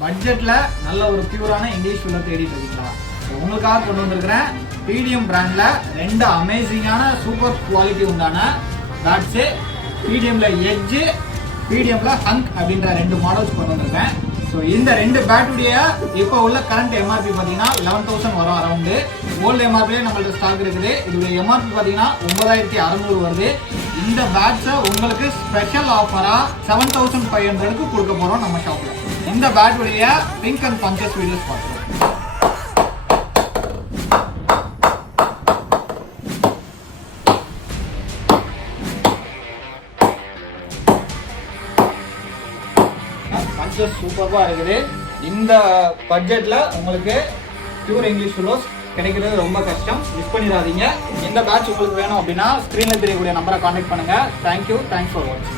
பட்ஜெட்ல நல்ல ஒரு பியூரான இங்கிலீஷ் ஷூல தேடிட்டு இருக்கீங்களா? உங்களுக்காக கொண்டு வந்திருக்கிறேன் PDM பிராண்ட்ல 2 அமேசிங்கான சூப்பர் குவாலிட்டி உண்டான பேட்ஸ். PDMல எட்ஜ், PDMல ஹங்க் அப்படின்ற 2 மாடல்ஸ் கொண்டு வந்திருக்கேன். ஸோ இந்த 2 பேட்டுடைய இப்போ உள்ள கரண்ட் MRP பார்த்தீங்கன்னா 11,000 வரும் அரௌண்டு. ஓல்டு MRPலே நம்மள்ட்ட ஸ்டாக் இருக்குது. இதோடைய MRP பார்த்தீங்கன்னா 9,600 வருது. இந்த பேட்ஸை உங்களுக்கு ஸ்பெஷல் ஆஃபராக 7,500க்கு கொடுக்க போகிறோம் நம்ம ஷாப்பில். இந்த பேட்டுடைய பிங்க் அண்ட் பஞ்சஸ் வீடியோஸ் பார்க்குறோம். பஞ்சஸ் சூப்பராக இருக்குது. இந்த பட்ஜெட்ல உங்களுக்கு பியூர் இங்கிலீஷ் ஷூஸ் கிடைக்கிறது ரொம்ப கஷ்டம். மிஸ் பண்ணிடாதீங்க. இந்த பேட்ச் உங்களுக்கு வேணும் அப்படின்னா ஸ்க்ரீனில் தெரியக்கூடிய நம்பரை கான்டாக்ட் பண்ணுங்க. தேங்க்யூ. தேங்க்ஸ் ஃபார் வாட்சிங்.